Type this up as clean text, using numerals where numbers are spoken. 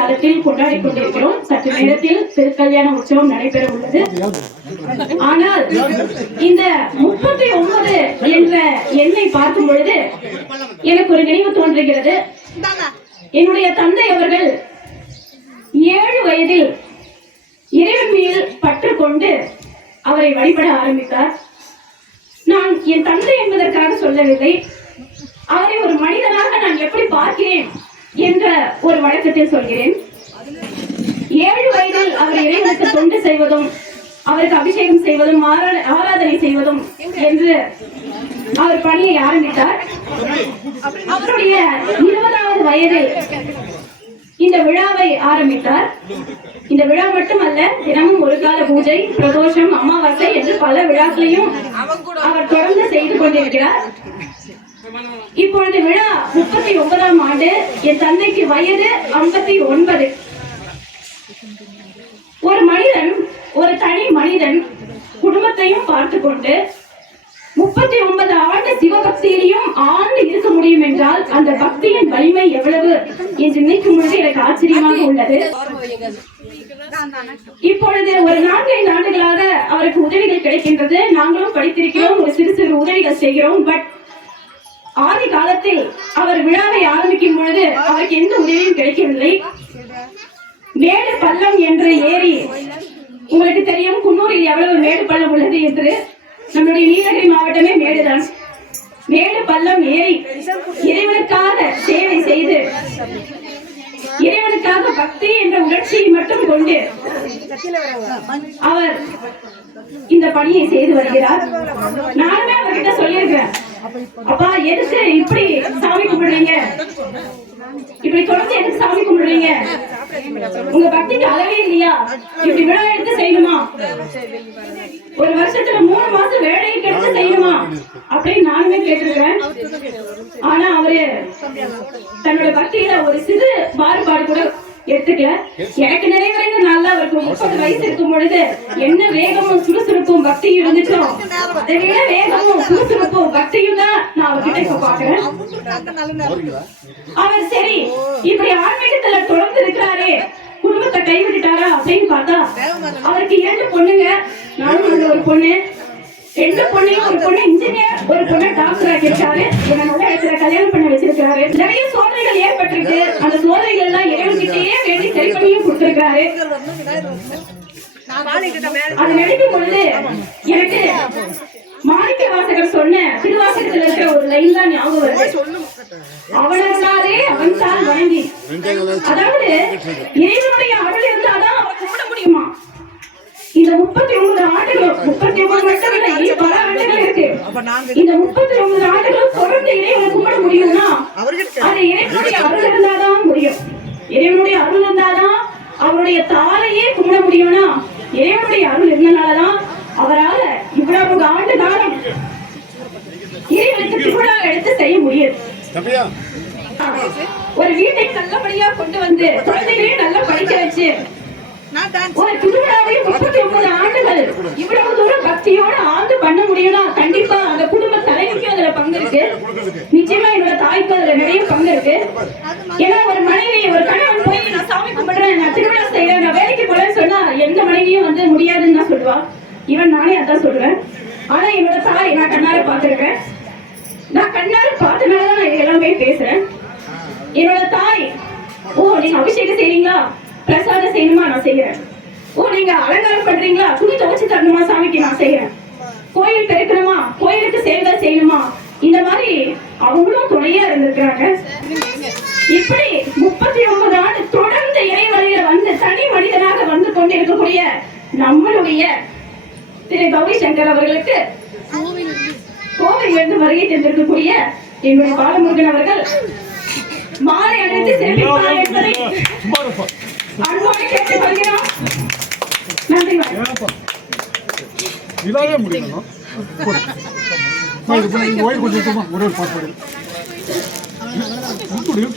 ஆலயத்தில் கொண்டாடி கொண்டிருக்கிறோம். சற்று நேரத்தில் திருக்கல்யாண உற்சவம் நடைபெற உள்ளது. ஆனால் இந்த 39 என்ற எண்ணை பார்க்கும் பொழுது எனக்கு ஒரு நினைவு தோன்றுகிறது. என்னுடைய தந்தை அவர்கள் 7 வயதில் இறைவன் மேல் பற்று கொண்டு அவரை வழிபட ஆரம்பித்தார். நான் என் தந்தை என்பதற்காக சொல்லவில்லை, அவரை ஒரு மனிதனாக நான் எப்படி பார்க்கிறேன் என்ற ஒரு வழக்கத்தில் சொல்கிறேன். 7 வயதில் அவர் இறைவனுக்கு தொண்டு செய்வதும் அவருக்கு அபிஷேகம் செய்வதும் ஆராதனை செய்வதும் என்று அவர் பணியை ஆரம்பித்தார். அவருடைய 20வது வயதில் இந்த விழாவை ஆரம்பித்தார். இந்த விழா மட்டுமல்ல, தினமும் ஒரு கால பூஜை, பிரதோஷம், அமாவாசை என்று பல விழாக்களையும் அவர் தொடர்ந்து செய்து கொண்டிருக்கிறார். இப்பொழுது விழா 39ஆம் ஆண்டு. என் தந்தைக்கு வயது 59. ஒரு மனிதன், ஒரு தனி மனிதன் குடும்பத்தையும் பார்த்து கொண்டு 39 ஆண்டு சிவபக்தியிலையும் ஆண்டு இருக்க முடியும் என்றால் அந்த பக்தியின் வலிமை எவ்வளவு என்று நினைக்கும் பொழுது எனக்கு ஆச்சரியமாக உள்ளது. இப்பொழுது ஒரு 4-5 ஆண்டுகளாக அவருக்கு உதவிகள் கிடைக்கின்றது. நாங்களும் படித்திருக்கிறோம், ஒரு சிறு சிறு உதவிகள் செய்கிறோம். பட் ஆதி காலத்தில் அவர் விழாவை ஆரம்பிக்கும் பொழுது அவருக்கு எந்த உதவியும் கிடைக்கவில்லை. மேடு பள்ளம் என்று ஏறி, உங்களுக்கு தெரியும் குன்னூரில் எவ்வளவு மேடு பள்ளம் உள்ளது என்று. நம்முடைய நீலகிரி மாவட்டமே மேடுதான். மேடு பள்ளம் ஏறி இறைவனுக்காக சேவை செய்து இறைவனுக்காக பக்தி என்ற உணர்ச்சியை மட்டும் கொண்டு அவர் இந்த பணியை செய்து வருகிறார். நானுமே அவர்கிட்ட சொல்லியிருக்கிறேன், அப்பா எதுக்கு இப்படி சாமி கும்பிடுறீங்க, இப்படி தொடர்ந்து எதுக்கு சாமி கும்பிடுறீங்க, உங்க பக்திக்கு அளவே இல்லையா, இப்படி விழா எடுத்து செய்யணுமா, ஒரு வருஷத்துல 3 மாசம் வேலைக்கு எடுத்து செய்யணுமா அப்படின்னு நானுமே கேட்டிருக்கிறேன். ஆனா அவரு தன்னோட பக்தியில ஒரு சிறு மாறுபாடு கூட எடுத்துக்கல. எனக்கு நிறைவடைந்த நாள்ல அவருக்கு 30 வயசு இருக்கும் பொழுது என்ன வேகமும் சுறுசுறுப்பும் பக்தியும் இருந்துச்சோ, அதை விட வேகமும் சுறுசுறுப்பும் பக்தியும் தான் நான் அவர்கிட்ட இப்ப பாக்குறேன். அவர் சரி இப்படி ஆன்மீகத்துல தொடர்ந்து இருக்கிறாரே, குடும்பத்தை கைவிட்டுட்டாரா அப்படின்னு பார்த்தா அவருக்கு 2 பொண்ணுங்க, நானும் ஒரு பொண்ணு. 2 பொண்ணையும், ஒரு பொண்ணு இன்ஜினியர், ஒரு பொண்ணு டாக்டர் ஆக்கியிருக்காரு. என்ன நல்ல இடத்துல கல்யாணம் பண்ணி வச்சிருக்காரு. நிறைய சோதனைகள் ஏற்பட்டிருக்கு. அந்த சோதனைகள் எல்லாம் இறைவன்கிட்டயே வேண்டி சரி பண்ணியும் கொடுத்திருக்காரு. அது நினைக்கும் பொழுது எனக்கு மாணிக்க வாசகர் சொன்ன திருவாசகத்தில் இருக்கிற ஒரு லைன் தான் ஞாபகம் வருது. அவனே அவன் தான் வணங்கி, அதாவது இறைவனுடைய அருள் இருந்தாதான் அவன் கும்பிட முடியுமா. இந்த 39 ஆண்டுகள், 39 மட்டும் இல்லை, பல ஆண்டுகள் இருக்கு. இந்த 39 ஆண்டுகள் தொடர்ந்து இறைவனை கும்பிட முடியும்னா அது இறைவனுடைய அருள் இருந்தாதான் முடியும். இறைவனுடைய அருள் இருந்தாதான் அவருடைய தாளையே கும்பிட முடியும்னா இறைவனுடைய அருள் இருந்தனாலதான் அவரால் இவ்வளவு ஆண்டு காலம் இறைவனுக்கு திருவிழா எடுத்து செய்ய முடியும். ஒரு வீட்டை நல்லபடியா கொண்டு வந்து குழந்தைகளையும் நல்லா படிக்க வச்சு ஒரு திருவிழாவை 39 ஆண்டுகள் இவ்வளவு தூரம் பக்தியோட ஆண்டு பண்ண முடியும்னா கண்டிப்பா அந்த குடும்ப தலைவிக்கும் அதுல பங்கு இருக்கு. நிச்சயமா என்னோட தாய்க்கு அதுல நிறைய பங்கு இருக்கு. ஏன்னா ஒரு மனைவி, ஒரு கணவன் போய் நான் சாமி கும்பிடுறேன், நான் திருவிழா செய்யறேன், நான் வேலைக்கு போறேன்னு சொன்னா எந்த மனைவியும் வந்து முடியாதுன்னு தான் சொல்லுவா. இவன் நானே அதான் சொல்றேன். ஆனா என்னோட தாய் நான் கண்ணார பார்த்திருக்கேன். நான் கண்ணார பார்த்தனாலதான் நான் எல்லாமே பேசுறேன். என்னோட தாய், ஓ நீங்க அபிஷேகம் செய்றீங்களா, பிரசாதம் செய்யணுமா, நான் செய்யறேன். ஓ நீங்க அலங்காரம் பண்றீங்களா, துணி துவைச்சு தரணுமா சாமிக்கு, நான் செய்யறேன். கோயில் பெருக்கணுமா, கோயிலுக்கு சேவை செய்யணுமா, இந்த மாதிரி அவங்களும் துணையா இருந்திருக்கிறாங்க. இப்படி 39 ஆண்டு தொடர்ந்து இறைவழியில வந்து தனி மனிதனாக வந்து கொண்டிருக்கக்கூடிய நம்மளுடைய திரு கௌரி சங்கர் அவர்களுக்கு கோவிலிருந்து வருகை தந்திருக்கக்கூடிய என்னுடைய பாலமுருகன் அவர்கள் மாலை அணிந்து சிறப்பிப்பார் என்பதை அன்போடு கேட்டு வருகிறோம். நன்றி. இதாவே முடியும்.